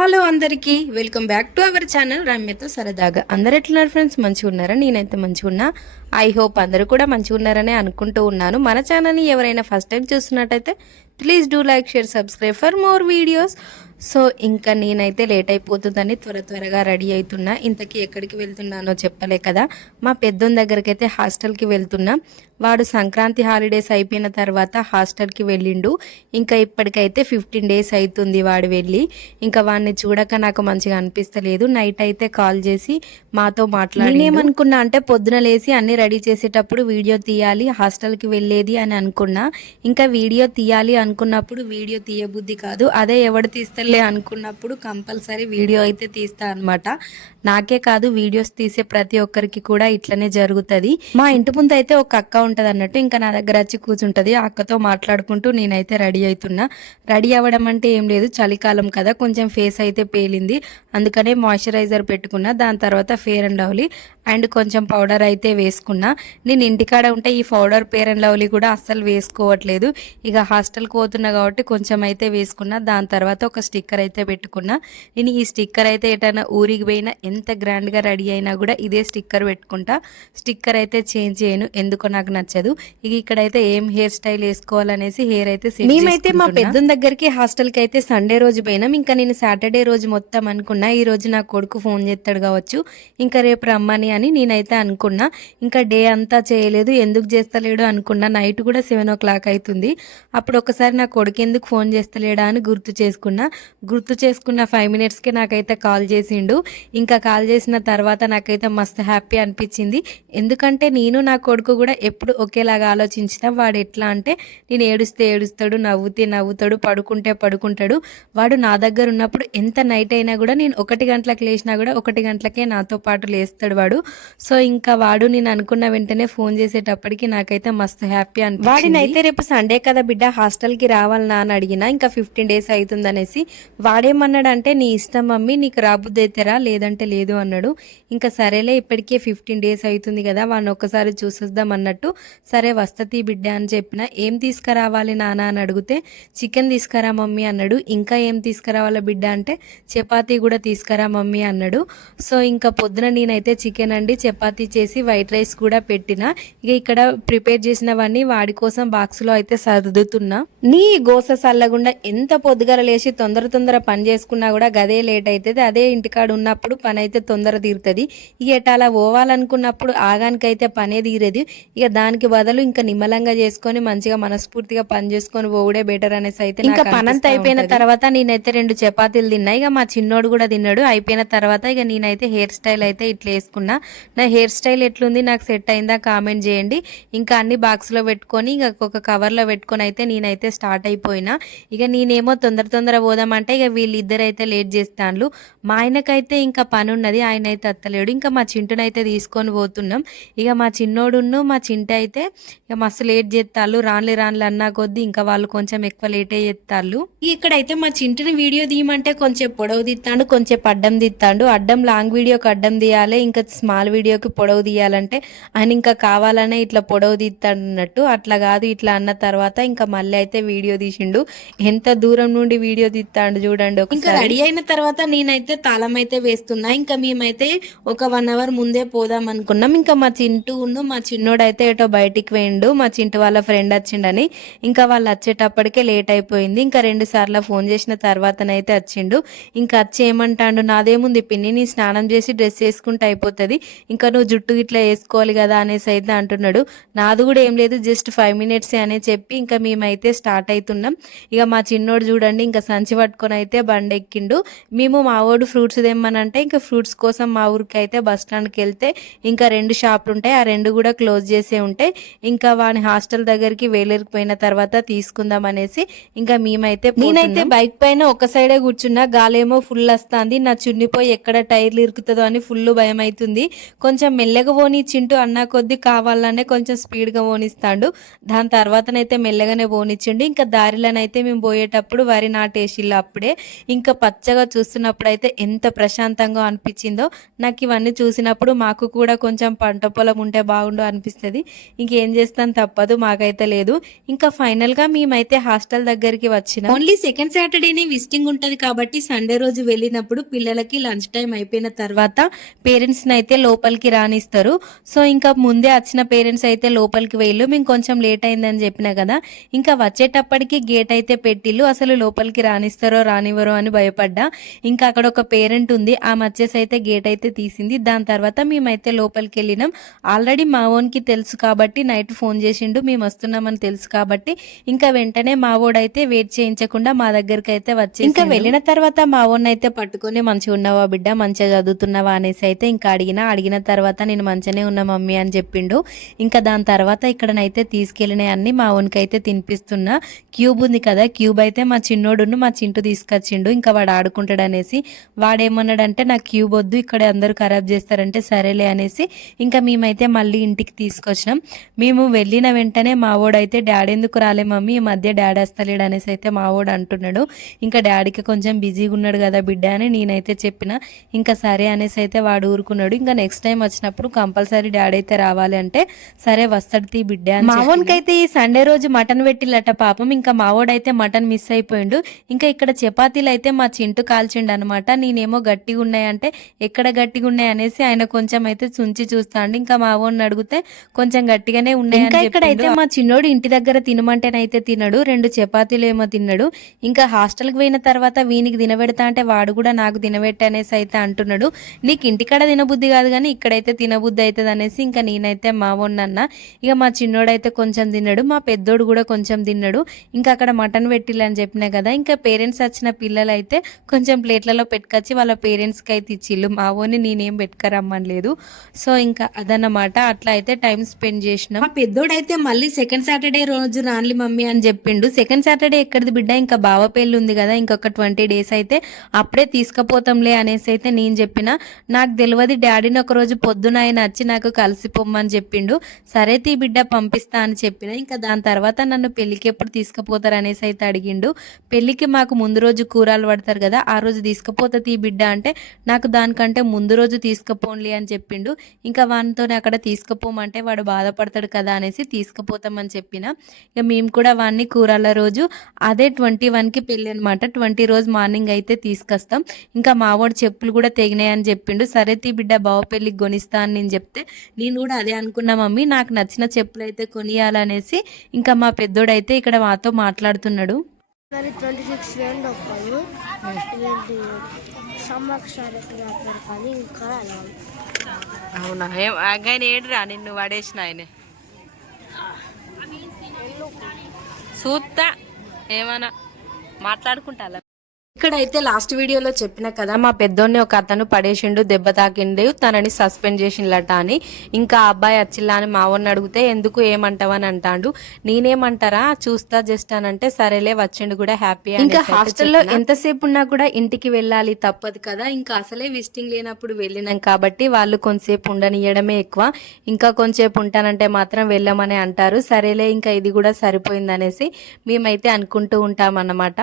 Hello అందరికీ welcome back to our channel రమ్యతో సరదాగా. అందరు ఎట్లున్నారు ఫ్రెండ్స్? మంచిగా ఉన్నారా నేనైతే మంచిగా ఉన్నా ఐ హోప్ అందరూ కూడా మంచిగా ఉన్నారని అనుకుంటూ ఉన్నాను. మన ఛానల్ని ఎవరైనా ఫస్ట్ టైం చూస్తున్నట్టయితే please do like share subscribe for more videos. So ఇంకా నేనైతే లేట్ అయిపోతుందని త్వర త్వరగా రెడీ అవుతున్నా ఇంతకీ ఎక్కడికి వెళ్తున్నానో చెప్పలే కదా. మా పెద్దోన్ దగ్గరికి అయితే హాస్టల్కి వెళ్తున్నా. వాడు సంక్రాంతి హాలిడేస్ అయిపోయిన తర్వాత హాస్టల్కి వెళ్ళిండు. ఇంకా ఇప్పటికైతే ఫిఫ్టీన్ డేస్ అవుతుంది వాడు వెళ్ళి. ఇంకా వాడిని చూడక నాకు మంచిగా అనిపిస్తలేదు. నైట్ అయితే కాల్ చేసి మాతో మాట్లాడి నేనేమనుకున్నా అంటే పొద్దున లేసి అన్ని రెడీ చేసేటప్పుడు వీడియో తీయాలి హాస్టల్కి వెళ్ళేది అని అనుకున్నా. ఇంకా వీడియో తీయాలి అనుకున్నప్పుడు వీడియో తీయబుద్ధి కాదు. అదే ఎవడు తీస్తలే అనుకున్నప్పుడు కంపల్సరీ వీడియో అయితే తీస్తా అనమాట నాకే కాదు వీడియోస్ తీసే ప్రతి ఒక్కరికి కూడా ఇట్లనే జరుగుతుంది. మా ఇంటి ముందు అయితే ఒక అక్క ఉంటుంది అన్నట్టు ఇంకా నా దగ్గర వచ్చి కూర్చుంటుంది. ఆ అక్కతో మాట్లాడుకుంటూ నేనైతే రెడీ అవుతున్నా రెడీ అవ్వడం అంటే ఏం లేదు చలికాలం కదా కొంచెం ఫేస్ అయితే పేలింది. అందుకనే మాయిశ్చరైజర్ పెట్టుకున్నా. దాని తర్వాత ఫేర్ అండ్ లవ్లీ. అండ్ కొంచెం పౌడర్ అయితే వేసుకున్నా. నేను ఇంటికాడ ఉంటే ఈ పౌడర్ ఫేర్ అండ్ లవ్లీ కూడా అస్సలు వేసుకోవట్లేదు. ఇక హాస్టల్కి పోతున్నా కాబట్టి కొంచెం అయితే వేసుకున్నా. దాని తర్వాత ఒక స్టిక్కర్ అయితే పెట్టుకున్నా. నేను ఈ స్టిక్కర్ అయితే ఎటైనా ఊరికి పోయినా ఎంత గ్రాండ్గా రెడీ అయినా కూడా ఇదే స్టిక్కర్ పెట్టుకుంటా. స్టిక్కర్ అయితే చేంజ్ చేయను ఎందుకో నాకు నచ్చదు. ఇక ఇక్కడైతే ఏం హెయిర్ స్టైల్ వేసుకోవాలనేసి హెయిర్ అయితే మేమైతే మా. పెద్దం దగ్గరికి హాస్టల్కి అయితే సండే రోజు పోయినాం. ఇంకా నేను సాటర్డే రోజు మొత్తం అనుకున్నా ఈ రోజు నా కొడుకు ఫోన్ చేస్తాడు కావచ్చు. ఇంకా రేపు రమ్మని అని నేనైతే అనుకున్నా. ఇంకా డే అంతా చేయలేదు ఎందుకు చేస్తలేడు అనుకున్నా. నైట్ కూడా సెవెన్ ఓ క్లాక్ అవుతుంది అప్పుడు ఒకసారి నా కొడుకు ఎందుకు ఫోన్ చేస్తలేడా అని గుర్తు చేసుకున్నా. గుర్తు చేసుకున్న ఫైవ్ మినిట్స్కి నాకైతే కాల్ చేసిండు. ఇంకా కాల్ చేసిన తర్వాత నాకైతే మస్తు హ్యాపీ అనిపించింది. ఎందుకంటే నేను నా కొడుకు కూడా ఎప్పుడు ఒకేలాగా ఆలోచించినా వాడు ఎట్లా అంటే నేను ఏడుస్తే ఏడుస్తాడు నవ్వుతే నవ్వుతాడు పడుకుంటే పడుకుంటాడు. వాడు నా దగ్గర ఉన్నప్పుడు ఎంత నైట్ అయినా కూడా నేను ఒకటి గంటలకు లేచినా కూడా ఒకటి గంటలకే నాతో పాటు లేస్తాడు వాడు. సో ఇంకా వాడు నేను అనుకున్న వెంటనే ఫోన్ చేసేటప్పటికి నాకైతే మస్తు హ్యాపీ అని వాడినైతే రేపు సండే కదా బిడ్డ హాస్టల్కి రావాలనా అని అడిగినా ఇంకా ఫిఫ్టీన్ డేస్ అవుతుందనేసి వాడేమన్నాడంటే నీ ఇష్టం మమ్మీ నీకు రాబుద్ది అయితేరా లేదంటే లేదు అన్నాడు. ఇంకా సరేలే ఇప్పటికే ఫిఫ్టీన్ డేస్ అవుతుంది కదా వాడిని ఒక్కసారి చూసేద్దాం అన్నట్టు సరే వస్తతి బిడ్డ అని చెప్పిన ఏం తీసుకురావాలి నాన్న అని అడిగితే చికెన్ తీసుకురా మమ్మీ అన్నాడు. ఇంకా ఏం తీసుకురావాలా బిడ్డ అంటే చపాతీ కూడా తీసుకురా మమ్మీ అన్నాడు. సో ఇంకా పొద్దున నేనైతే చికెన్ అండి చపాతీ చేసి వైట్ రైస్ కూడా పెట్టిన. ఇక ఇక్కడ ప్రిపేర్ చేసినవన్నీ వాడి కోసం బాక్స్లో అయితే సర్దుతున్నా. నీ గోస సల్లగుండా ఎంత పొద్దుగల లేచి తొందర తొందర పని చేసుకున్నా కూడా గదే లేట్ అవుతుంది అదే ఇంటికాడ ఉన్నప్పుడు పని అయితే తొందర తీరుతుంది. ఇక ఎట్లా అలా పోవాలనుకున్నప్పుడు ఆగానికైతే పనే తీరేది. ఇక దానికి బదులు ఇంకా నిమ్మలంగా చేసుకొని మంచిగా మనస్ఫూర్తిగా పని చేసుకొని పోవుడే బెటర్ అనేసి అయితే ఇంకా పనంతా అయిపోయిన తర్వాత నేనైతే రెండు చపాతీలు తిన్నా. ఇక మా చిన్నోడు కూడా తిన్నాడు. అయిపోయిన తర్వాత ఇక నేనైతే హెయిర్ స్టైల్ అయితే ఇట్లా వేసుకున్నా. నా హెయిర్ స్టైల్ ఎట్లుంది నాకు సెట్ అయిందా కామెంట్ చేయండి. ఇంకా అన్ని బాక్స్లో పెట్టుకొని ఇక ఒక కవర్లో పెట్టుకొని అయితే నేనైతే స్టార్ట్ అయిపోయినా. ఇక నేనేమో తొందర తొందర పోదామంటే ఇక వీళ్ళిద్దరు అయితే లేట్ చేస్తాను మా ఆయనకైతే ఇంకా పని ఉన్నది ఆయన అయితే అత్తలేడు. ఇంకా మా చింటునైతే తీసుకొని పోతున్నాం. ఇక మా చిన్నోడును మా చింట అయితే ఇక మస్తు లేట్ చేస్తాళ్ళు. రాన్లే రాన్లే అన్నా కొద్దీ ఇంకా వాళ్ళు కొంచెం ఎక్కువ లేటే చేస్తాళ్ళు. ఇక్కడైతే మా చింటిని వీడియో తీయమంటే కొంచెం పొడవు తీస్తాడు కొంచెం అడ్డం తీస్తాడు. అడ్డం లాంగ్ వీడియోకి అడ్డం తీయాలి. ఇంకా స్మాల్ వీడియోకి పొడవు తీయాలంటే ఆయన ఇంకా కావాలనే ఇట్లా పొడవు తీస్తాడు అన్నట్టు అట్లా కాదు ఇట్లా అన్న తర్వాత ఇంకా మళ్ళీ అయితే వీడియో తీసిండు. ఎంత దూరం నుండి వీడియో తీస్తాడు చూడండి ఇంకా రెడీ అయిన తర్వాత నేనైతే తాళం అయితే వేస్తున్నా. ఇంకా మేమైతే ఒక వన్ అవర్ ముందే పోదాం అనుకున్నాం. ఇంకా మా చింటూ ఉన్ను మా చిన్నోడు అయితే ఏటో బయటికి వేయండు మా చింటు వాళ్ళ ఫ్రెండ్ వచ్చిండని ఇంకా వాళ్ళు వచ్చేటప్పటికే లేట్ అయిపోయింది. ఇంకా రెండు సార్లు ఫోన్ చేసిన తర్వాతనైతే వచ్చిండు. ఇంకా వచ్చి ఏమంటాడు నాదేముంది పిన్ని నీ స్నానం చేసి డ్రెస్ వేసుకుంటే అయిపోతుంది. ఇంకా నువ్వు జుట్టు ఇట్లా వేసుకోవాలి కదా అనేసి అయితే అంటున్నాడు. నాది కూడా ఏం లేదు జస్ట్ ఫైవ్ మినిట్స్ అనే చెప్పి ఇంకా మేమైతే స్టార్ట్ అవుతున్నాం ఇక మా చిన్నోడు చూడండి ఇంకా సంచి పట్టుకొని అయితే బండి ఎక్కిండు. మేము మా ఊడు ఫ్రూట్స్ తెమ్మనంటే ఇంకా ఫ్రూట్స్ కోసం మా ఊరికి అయితే బస్ స్టాండ్కి వెళ్తే ఇంకా రెండు షాపులు ఉంటాయి. ఆ రెండు కూడా క్లోజ్ చేసే ఉంటాయి. ఇంకా వాని హాస్టల్ దగ్గరికి వేలేరిపోయిన తర్వాత తీసుకుందాం అనేసి ఇంకా మేమైతే నేనైతే బైక్ పైన ఒక సైడే కూర్చున్నా గాలేమో ఫుల్ వస్తుంది. నా చున్నిపోయి ఎక్కడ టైర్లు ఇరుకుతుందో అని ఫుల్ భయం అవుతుంది కొంచెం మెల్లగా పోనిచ్చింటూ అన్న కొద్ది కావాలనే కొంచెం స్పీడ్గా పోనిస్తాడు. దాని తర్వాతనైతే మెల్లగానే పోనిచ్చిండు. ఇంకా దారిలోనైతే మేము పోయేటప్పుడు వరి నాటేసిల్లు అప్పుడే. ఇంకా పచ్చగా చూస్తున్నప్పుడు అయితే ఎంత ప్రశాంతంగా అనిపించిందో. నాకు ఇవన్నీ చూసినప్పుడు మాకు కూడా కొంచెం పంట పొలం ఉంటే బాగుండు అనిపిస్తుంది. ఇంకేం చేస్తాను తప్పదు మాకైతే లేదు. ఇంకా ఫైనల్గా మేమైతే హాస్టల్ దగ్గరికి వచ్చిన. ఓన్లీ సెకండ్ సాటర్డేనే విజిటింగ్ ఉంటుంది కాబట్టి సండే రోజు వెళ్ళినప్పుడు పిల్లలకి లంచ్ టైం అయిపోయిన తర్వాత పేరెంట్స్ని అయితే లోపలికి రానిస్తారు. సో ఇంకా ముందే వచ్చిన పేరెంట్స్ అయితే లోపలికి వెళ్ళు. మేము కొంచెం లేట్ అయిందని చెప్పిన కదా. ఇంకా వచ్చేటప్పటికి గేట్ అయితే పెట్టిల్లు అసలు లోపలికి రానిస్తారో రానివ్వరో అని భయపడ్డా. ఇంకా అక్కడ ఒక పేరెంట్ ఉంది. ఆ వచ్చేసి అయితే గేట్ అయితే తీసింది. దాని తర్వాత మేమైతే లోపలికి వెళ్ళినాం. ఆల్రెడీ మా ఓన్కి తెలుసు కాబట్టి నైట్ ఫోన్ చేసిండు. మేము వస్తున్నామని తెలుసు కాబట్టి ఇంకా వెంటనే మా అయితే వెయిట్ చేయించకుండా మా దగ్గరికి అయితే వచ్చి ఇంకా వెళ్ళిన తర్వాత మా ఓన్ అయితే పట్టుకొని మంచిగా ఉన్నావా బిడ్డ? మంచిగా చదువుతున్నావా అనేసి అయితే ఇంకా అడిగిన. అడిగిన తర్వాత నేను మంచిగానే ఉన్న మమ్మీ అని చెప్పిండు. ఇంకా దాని తర్వాత ఇక్కడనైతే తీసుకెళ్ళిన అన్ని మా ఓన్కి అయితే తినిపిస్తున్నా. క్యూబ్ ఉంది కదా క్యూబ్ అయితే మా చిన్నోడును మా చింటూ తీసుకొచ్చిండు. ఇంకా వాడు ఆడుకుంటాడు అనేసి వాడేమన్నాడంటే నాకు క్యూబ్ వద్దు ఇక్కడ అందరూ ఖరాబ్ చేస్తారంటే సరేలే అనేసి ఇంకా మేమైతే మళ్ళీ ఇంటికి తీసుకొచ్చినాం. మేము వెళ్ళిన వెంటనే మా వాడైతే డాడీ ఎందుకు రాలే మమ్మీ? ఈ మధ్య డాడీ వస్తలేడు అనేసి అయితే మా వాడు అంటున్నాడు. ఇంకా డాడీకి కొంచెం బిజీగా ఉన్నాడు కదా బిడ్డ అని నేనైతే చెప్పిన. ఇంకా సరే అనేసి అయితే వాడు ఊరుకున్నాడు. ఇంకా నెక్స్ట్ టైం వచ్చినప్పుడు కంపల్సరీ డాడీ అయితే రావాలి అంటే సరే వస్తాడు తీ బిడ్డ మావోనికి అయితే ఈ సండే రోజు మటన్ పెట్టిల్లట పాపం ఇంకా మావోడైతే మటన్ మిస్ అయిపోయిండు. ఇంకా ఇక్కడ చపాతీలు అయితే మా చింటూ కాల్చిండు అనమాట నేనేమో గట్టిగా ఉన్నాయంటే ఎక్కడ గట్టిగా ఉన్నాయి అనేసి ఆయన కొంచెం అయితే చుంచి చూస్తాండు. ఇంకా మా వాడిని అడిగితే కొంచెం గట్టిగానే ఉన్నాయి ఇంకా ఇక్కడ అయితే మా చిన్నోడు ఇంటి దగ్గర తినమంటేనైతే తినడు రెండు చపాతీలు ఏమో తిన్నాడు. ఇంకా హాస్టల్కి పోయిన తర్వాత వీనికి తినబెడతా అంటే వాడు కూడా నాకు తినబెట్టు అనేసి అయితే అంటున్నాడు. నీకు ఇంటికాడ తినబుద్ధి కాదు కాదు కానీ ఇక్కడైతే తినబుద్ధి అవుతుంది అనేసి ఇంకా నేనైతే మా అన్న ఇక మా చిన్నోడైతే కొంచెం తిన్నాడు మా పెద్దోడు కూడా కొంచెం తిన్నాడు. ఇంకా అక్కడ మటన్ పెట్టిల్లని చెప్పినా కదా ఇంకా పేరెంట్స్ వచ్చిన పిల్లలు అయితే కొంచెం ప్లేట్లలో పెట్టుకొచ్చి వాళ్ళ పేరెంట్స్కి అయితే ఇచ్చిళ్ళు మా ఓని నేనేం పెట్టుకరమ్మనలేదు సో ఇంకా అదన్నమాట. అట్లా అయితే టైం స్పెండ్ చేసినాం. మా పెద్దోడైతే మళ్ళీ సెకండ్ సాటర్డే రోజు రాన్లి మమ్మీ అని చెప్పిండు. సెకండ్ సాటర్డే ఎక్కడిది బిడ్డ? ఇంకా బావ పెళ్ళి ఉంది కదా ఇంకొక ట్వంటీ డేస్ అయితే అప్పుడే తీసుకుపోతాంలే అనేసి అయితే నేను చెప్పిన. నాకు తెలియదు డాడీ ఒక రోజు పొద్దున ఆయన వచ్చి నాకు కలిసిపోమ్మని చెప్పిండు. సరే తీ బిడ్డ పంపిస్తా అని చెప్పిన. ఇంకా దాని తర్వాత నన్ను పెళ్ళికి ఎప్పుడు తీసుకుపోతారు అనేసి అయితే అడిగిండు. పెళ్ళికి మాకు ముందు రోజు కూరలు పడతారు కదా ఆ రోజు తీసుకుపోతా తీ బిడ్డ అంటే నాకు దానికంటే ముందు రోజు తీసుకుపోన్లే అని చెప్పిండు. ఇంకా వానితోనే అక్కడ తీసుకుపోమంటే వాడు బాధపడతాడు కదా అనేసి తీసుకుపోతామని చెప్పిన. ఇక మేము కూడా వాడిని కూరల రోజు అదే ట్వంటీ వన్కి పెళ్ళి అనమాట ట్వంటీ రోజు మార్నింగ్ అయితే తీసుకొస్తాం. ఇంకా మావాడు చెప్పులు కూడా తెగినాయని చెప్పిండు. సరే తీ బిడ్డ బావ పెళ్ళికి కొనిస్తా అని నేను చెప్తే నేను కూడా అదే అనుకున్నా మమ్మీ నాకు నచ్చిన చెప్పులు అయితే కొనియాలనేసి ఇంకా మా పెద్దోడైతే ఇక్కడ మాతో మాట్లాడుతున్నాడు. ట్వంటీ సిక్స్ ఒక్కరు ఇంకా అవునా? ఆయన ఏడురా? నిన్ను పడేసిన ఆయన. చూస్తా ఏమన్నా మాట్లాడుకుంటా ఇక్కడైతే లాస్ట్ వీడియోలో చెప్పిన కదా మా పెద్దోడిని ఒక అతను పడేసిండు దెబ్బ తాకిండు తనని సస్పెండ్ చేసిండట అని. ఇంకా అబ్బాయి వచ్చిల్లా అని మావోని అడిగితే ఎందుకు ఏమంటావని అంటాడు. నేనేమంటారా? చూస్తా జస్ట్ అని అంటే సరేలే వచ్చిండు కూడా హ్యాపీ ఇంకా హాస్టల్లో ఎంతసేపు ఉన్నా కూడా ఇంటికి వెళ్ళాలి తప్పదు కదా. ఇంకా అసలే విజిటింగ్ లేనప్పుడు వెళ్ళినాం కాబట్టి వాళ్ళు కొంతసేపు ఉండనియడమే ఎక్కువ. ఇంకా కొంచెంసేపు ఉంటానంటే మాత్రం వెళ్ళమని అంటారు. సరేలే ఇంకా ఇది కూడా సరిపోయింది అనేసి మేమైతే అనుకుంటూ ఉంటాం అన్నమాట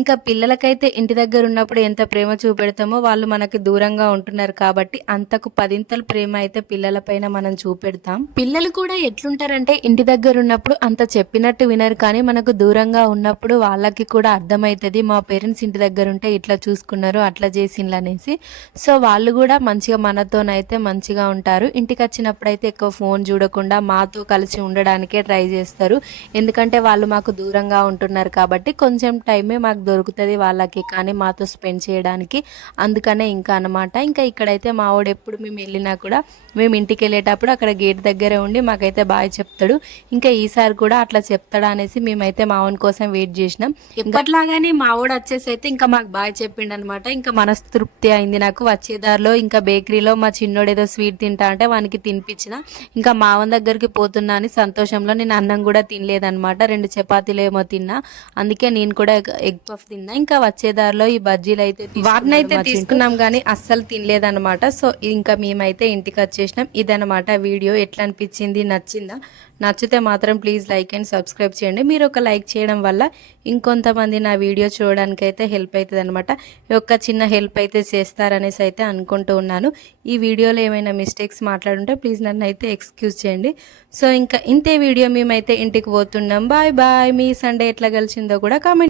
ఇంకా పిల్లలకైతే ఇంటి దగ్గర ఉన్నప్పుడు ఎంత ప్రేమ చూపెడతామో వాళ్ళు మనకి దూరంగా ఉంటున్నారు కాబట్టి అంతకు పదింతలు ప్రేమ అయితే పిల్లలపైన మనం చూపెడతాం. పిల్లలు కూడా ఎట్లుంటారంటే ఇంటి దగ్గర ఉన్నప్పుడు అంత చెప్పినట్టు వినరు కానీ మనకు దూరంగా ఉన్నప్పుడు వాళ్ళకి కూడా అర్థమవుతుంది మా పేరెంట్స్ ఇంటి దగ్గర ఉంటే ఇట్లా చూసుకున్నారు అట్లా చేసిండ్రు అనేసి. సో వాళ్ళు కూడా మంచిగా మనతోనైతే మంచిగా ఉంటారు. ఇంటికి వచ్చినప్పుడు అయితే ఎక్కువ ఫోన్ చూడకుండా మాతో కలిసి ఉండడానికే ట్రై చేస్తారు. ఎందుకంటే వాళ్ళు మాకు దూరంగా ఉంటున్నారు కాబట్టి కొంచెం టైమే మాకు దొరుకుతుంది వాళ్ళకి. కానీ మాతో స్పెండ్ చేయడానికి అందుకనే ఇంకా అనమాట ఇంకా ఇక్కడైతే మా వాడు ఎప్పుడు మేము వెళ్ళినా కూడా మేము ఇంటికి వెళ్ళేటప్పుడు అక్కడ గేట్ దగ్గరే ఉండి మాకైతే బాగా చెప్తాడు. ఇంకా ఈసారి కూడా అట్లా చెప్తాడా అనేసి మేమైతే మావన్ కోసం వెయిట్ చేసినాం. ఎప్పట్లాగానే మావోడు వచ్చేసి అయితే ఇంకా మాకు బాగా చెప్పిండు అనమాట ఇంకా మనస్తృప్తి అయింది నాకు. వచ్చే దారిలో ఇంకా బేకరీలో మా చిన్నోడు ఏదో స్వీట్ తింటా అంటే వానికి తినిపించిన. ఇంకా మావన్ దగ్గరికి పోతున్నా అని సంతోషంలో నేను అన్నం కూడా తినలేదనమాట రెండు చపాతీలు ఏమో తిన్నా. అందుకే నేను కూడా ఎగ్ పఫ్ తిన్నా. ఇంకా వచ్చే వచ్చే దారిలో ఈ బజ్జీలు అయితే వాటిని అయితే తీసుకున్నాం కానీ అస్సలు తినలేదన్నమాట. సో ఇంకా మేమైతే ఇంటికి వచ్చేసినాం. ఇదన్నమాట వీడియో. ఎట్లా అనిపించింది? నచ్చిందా? నచ్చితే మాత్రం ప్లీజ్ లైక్ అండ్ సబ్స్క్రైబ్ చేయండి. మీరు ఒక లైక్ చేయడం వల్ల ఇంకొంతమంది నా వీడియో చూడడానికి అయితే హెల్ప్ అవుతుంది అనమాట ఈ ఒక్క చిన్న హెల్ప్ అయితే చేస్తారనేసి అయితే అనుకుంటూ ఉన్నాను. ఈ వీడియోలో ఏమైనా మిస్టేక్స్ మాట్లాడుంటే ప్లీజ్ నన్ను అయితే ఎక్స్క్యూజ్ చేయండి. సో ఇంకా ఇంతే వీడియో మేమైతే ఇంటికి పోతున్నాం. Bye bye. మీ సండే ఎట్లా కలిసిందో కూడా కామెంట్